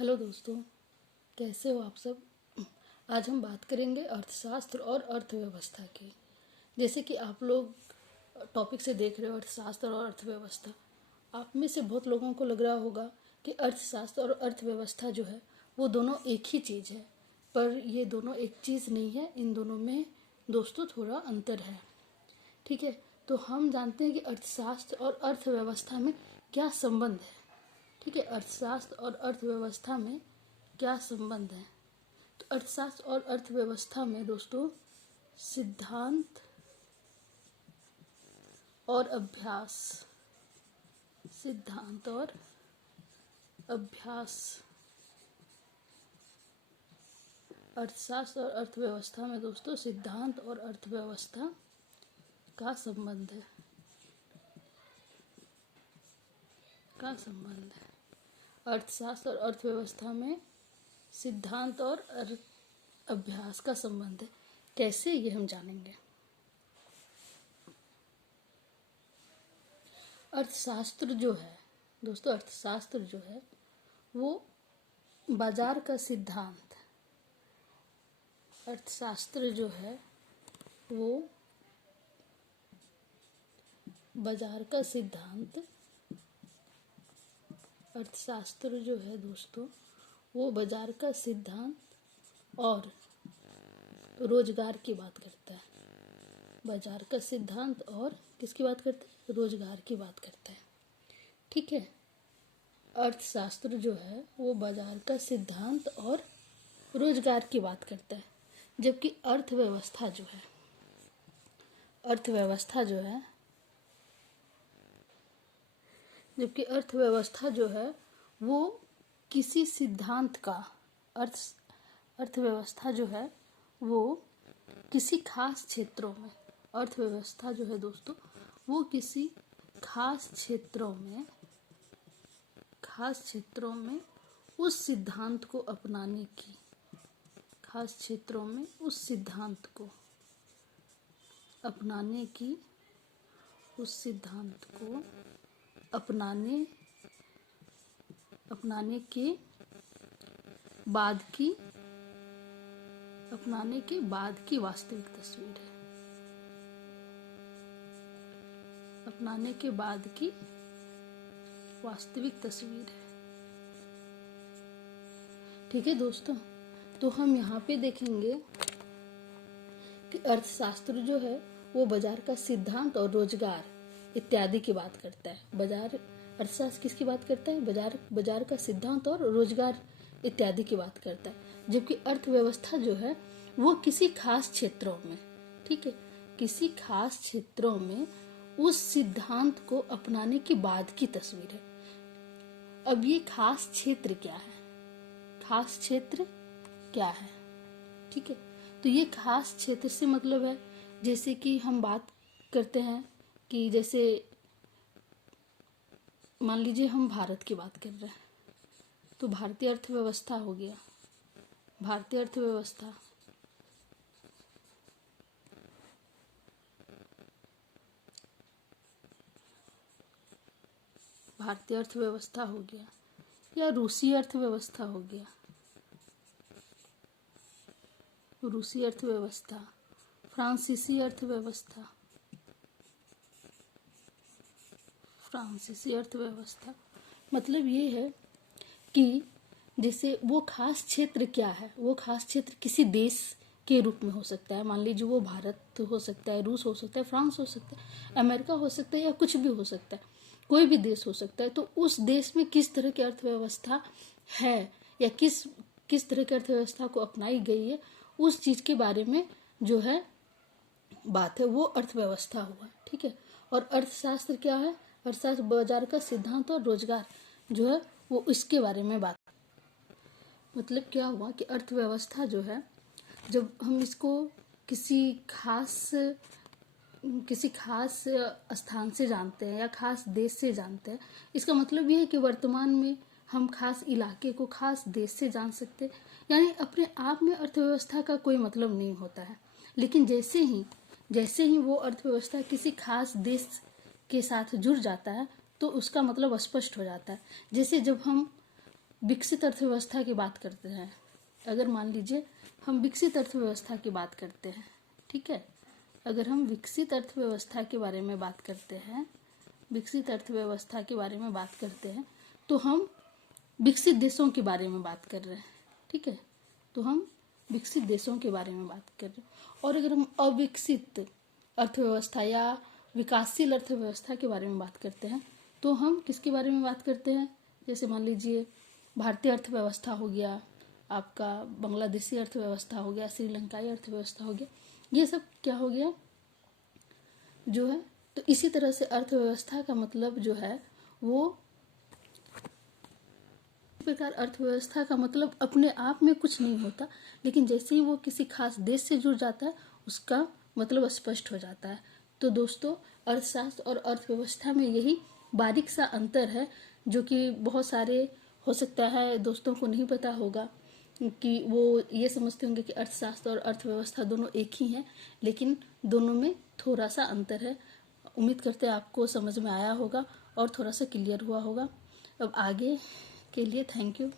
Hello दोस्तों, कैसे हो आप सब। आज हम बात करेंगे अर्थशास्त्र और अर्थव्यवस्था की। जैसे कि आप लोग टॉपिक से देख रहे हो अर्थशास्त्र और अर्थव्यवस्था। आप में से बहुत लोगों को लग रहा होगा कि अर्थशास्त्र और अर्थव्यवस्था जो है वो दोनों एक ही चीज़ है, पर ये दोनों एक चीज़ नहीं है। इन दोनों में दोस्तों थोड़ा अंतर है। ठीक है, तो हम जानते हैं कि अर्थशास्त्र और अर्थव्यवस्था में क्या संबंध है। ठीक है, अर्थशास्त्र और अर्थव्यवस्था में क्या संबंध है। तो अर्थशास्त्र और अर्थव्यवस्था में दोस्तों सिद्धांत और अभ्यास, सिद्धांत और अभ्यास। अर्थशास्त्र और अर्थव्यवस्था में दोस्तों सिद्धांत और अर्थव्यवस्था का संबंध है, अर्थशास्त्र और अर्थव्यवस्था में सिद्धांत और अभ्यास का संबंध है। कैसे, ये हम जानेंगे। अर्थशास्त्र जो है दोस्तों, अर्थशास्त्र जो है वो बाजार का सिद्धांत, अर्थशास्त्र जो है वो बाजार का सिद्धांत, अर्थशास्त्र जो है दोस्तों वो बाजार का सिद्धांत और रोजगार की बात करता है। बाजार का सिद्धांत और किसकी बात करता है? रोजगार की बात करता है। ठीक है, अर्थशास्त्र जो है वो बाजार का सिद्धांत और रोजगार की बात करता है, जबकि अर्थव्यवस्था जो है वो किसी सिद्धांत का, अर्थव्यवस्था जो है वो किसी खास क्षेत्रों में, अर्थव्यवस्था जो है दोस्तों वो किसी खास क्षेत्रों में उस सिद्धांत को अपनाने की, खास क्षेत्रों में उस सिद्धांत को अपनाने की, उस सिद्धांत को अपनाने के बाद की वास्तविक तस्वीर है। अपनाने के बाद की वास्तविक तस्वीर है। ठीक है दोस्तों, तो हम यहाँ पे देखेंगे कि अर्थशास्त्र जो है वो बाजार का सिद्धांत और रोजगार इत्यादि की बात करता है। अर्थशास्त्र किसकी बात करता है? बाजार का सिद्धांत और रोजगार इत्यादि की बात करता है, जबकि अर्थव्यवस्था जो है वो किसी खास क्षेत्रों में, ठीक है, किसी खास क्षेत्रों में उस सिद्धांत को अपनाने के बाद की तस्वीर है। अब ये खास क्षेत्र क्या है? खास क्षेत्र क्या है? ठीक है, तो ये खास क्षेत्र से मतलब है, जैसे कि हम बात करते हैं कि जैसे मान लीजिए हम भारत की बात कर रहे हैं, तो भारतीय अर्थव्यवस्था हो गया। भारतीय अर्थव्यवस्था हो गया, या रूसी अर्थव्यवस्था हो गया, रूसी अर्थव्यवस्था, फ्रांसीसी अर्थव्यवस्था, मतलब ये है कि जैसे वो खास क्षेत्र क्या है, वो खास क्षेत्र किसी देश के रूप में हो सकता है। मान लीजिए वो भारत हो सकता है, रूस हो सकता है, फ्रांस हो सकता है, अमेरिका हो सकता है, या कुछ भी हो सकता है, कोई भी देश हो सकता है। तो उस देश में किस तरह की अर्थव्यवस्था है या किस तरह की अर्थव्यवस्था को अपनाई गई है, उस चीज के बारे में जो है बात है, वो अर्थव्यवस्था हुआ। ठीक है, और अर्थशास्त्र क्या है? अर्थशास्त्र बाजार का सिद्धांत और रोजगार जो है वो इसके बारे में बात। मतलब क्या हुआ कि अर्थव्यवस्था जो है, जब हम इसको किसी खास स्थान से जानते हैं या खास देश से जानते हैं, इसका मतलब ये है कि वर्तमान में हम खास इलाके को खास देश से जान सकते हैं। यानी अपने आप में अर्थव्यवस्था का कोई मतलब नहीं होता है, लेकिन जैसे ही वो अर्थव्यवस्था किसी खास देश के साथ जुड़ जाता है तो उसका मतलब स्पष्ट हो जाता है। जैसे जब हम विकसित अर्थव्यवस्था की बात करते हैं, अगर मान लीजिए हम विकसित अर्थव्यवस्था की बात करते हैं, ठीक है, अगर हम विकसित अर्थव्यवस्था के बारे में बात करते हैं, विकसित अर्थव्यवस्था के बारे में बात करते हैं, तो हम विकसित देशों के बारे में बात कर रहे हैं, ठीक है, तो हम विकसित देशों के बारे में बात कर रहे हैं। और अगर हम अविकसित अर्थव्यवस्था या विकासशील अर्थव्यवस्था के बारे में बात करते हैं, तो हम किसके बारे में बात करते हैं, जैसे मान लीजिए भारतीय अर्थव्यवस्था हो गया, आपका बांग्लादेशी अर्थव्यवस्था हो गया, श्रीलंकाई अर्थव्यवस्था हो गया, ये सब क्या हो गया जो है। तो इसी तरह से अर्थव्यवस्था का मतलब जो है वो, इस प्रकार अर्थव्यवस्था का मतलब अपने आप में कुछ नहीं होता, लेकिन जैसे ही वो किसी खास देश से जुड़ जाता है उसका मतलब स्पष्ट हो जाता है। तो दोस्तों, अर्थशास्त्र और अर्थव्यवस्था में यही बारीक सा अंतर है, जो कि बहुत सारे हो सकता है दोस्तों को नहीं पता होगा, कि वो ये समझते होंगे कि अर्थशास्त्र और अर्थव्यवस्था दोनों एक ही हैं, लेकिन दोनों में थोड़ा सा अंतर है। उम्मीद करते हैं आपको समझ में आया होगा और थोड़ा सा क्लियर हुआ होगा। अब आगे के लिए थैंक यू।